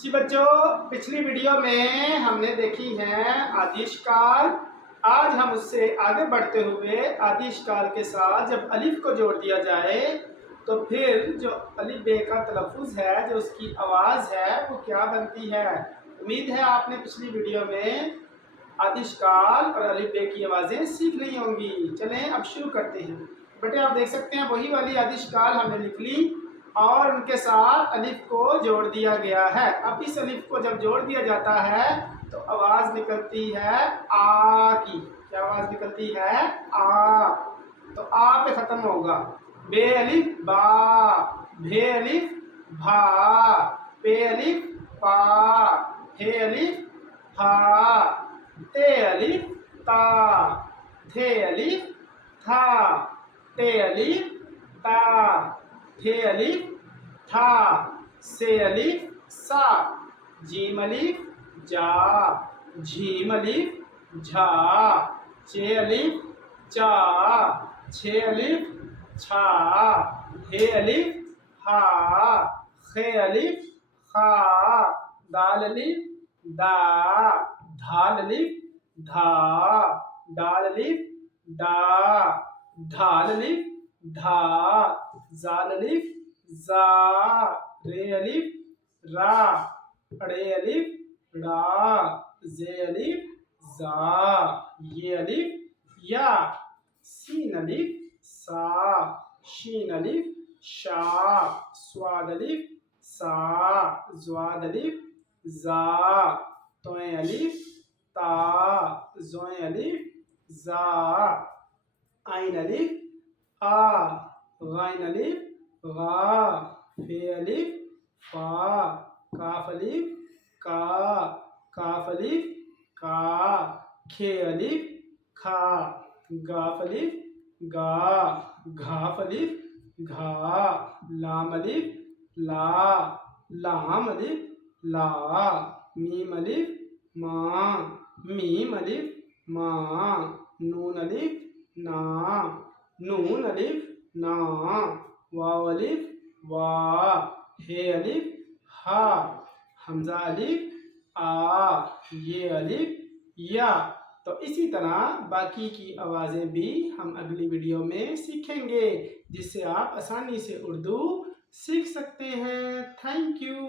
جی بچوں، پچھلی ویڈیو میں ہم نے دیکھی ہے آدیش کال۔ آج ہم اس سے آگے بڑھتے ہوئے آدیش کال کے ساتھ جب الف کو جوڑ دیا جائے تو پھر جو الف بے کا تلفظ ہے، جو اس کی آواز ہے، وہ کیا بنتی ہے۔ امید ہے آپ نے پچھلی ویڈیو میں آدیش کال اور الف بے کی آوازیں سیکھ لی ہوں گی۔ چلیں اب شروع کرتے ہیں۔ بیٹے آپ دیکھ سکتے ہیں وہی والی آدیش کال ہم نے لکھ لی اور ان کے ساتھ الف کو جوڑ دیا گیا ہے۔ اب اس الف کو جب جوڑ دیا جاتا ہے تو آواز نکلتی ہے آ کی۔ کیا آواز نکلتی ہے؟ آ۔ تو آ پہ ختم ہوگا۔ بے الف با، بھے الف بھا، پے الف پا، ہے الف ہا، تے الف تا، تھے الف تھا، ٹے الف تا، تھے الف تھا، سے الف سا، جیم الف جا، جھیم الف جھا، چے الف چا، چھے الف چھا، ہے الف ہا، خے الف خا، دال الف دا، دھال الف دھا، ڈال الف ڈا، ڈھال الف دھا، زال الف زا، رے الف را، رے الف را، زے الف زا، یہ الف یا، سین الف سا، شین الف شا، سواد الف سا، زواد الف زا، توئیں الف تا، زوئیں الف زا، عین الف آ، غین الف غا، فے الف فا، کاف الف کا، کاف الف کا، کھے الف کھا، گاف الف گا، گھاف الف گھا، لام الف لا، لام الف لا، میم الف ما، میم الف ما، نون الف نا، نون الف نا، واو الف وا، ہے الف ہا، حمزہ الف آ، یہ الف یا۔ تو اسی طرح باقی کی آوازیں بھی ہم اگلی ویڈیو میں سیکھیں گے، جس سے آپ آسانی سے اردو سیکھ سکتے ہیں۔ Thank you.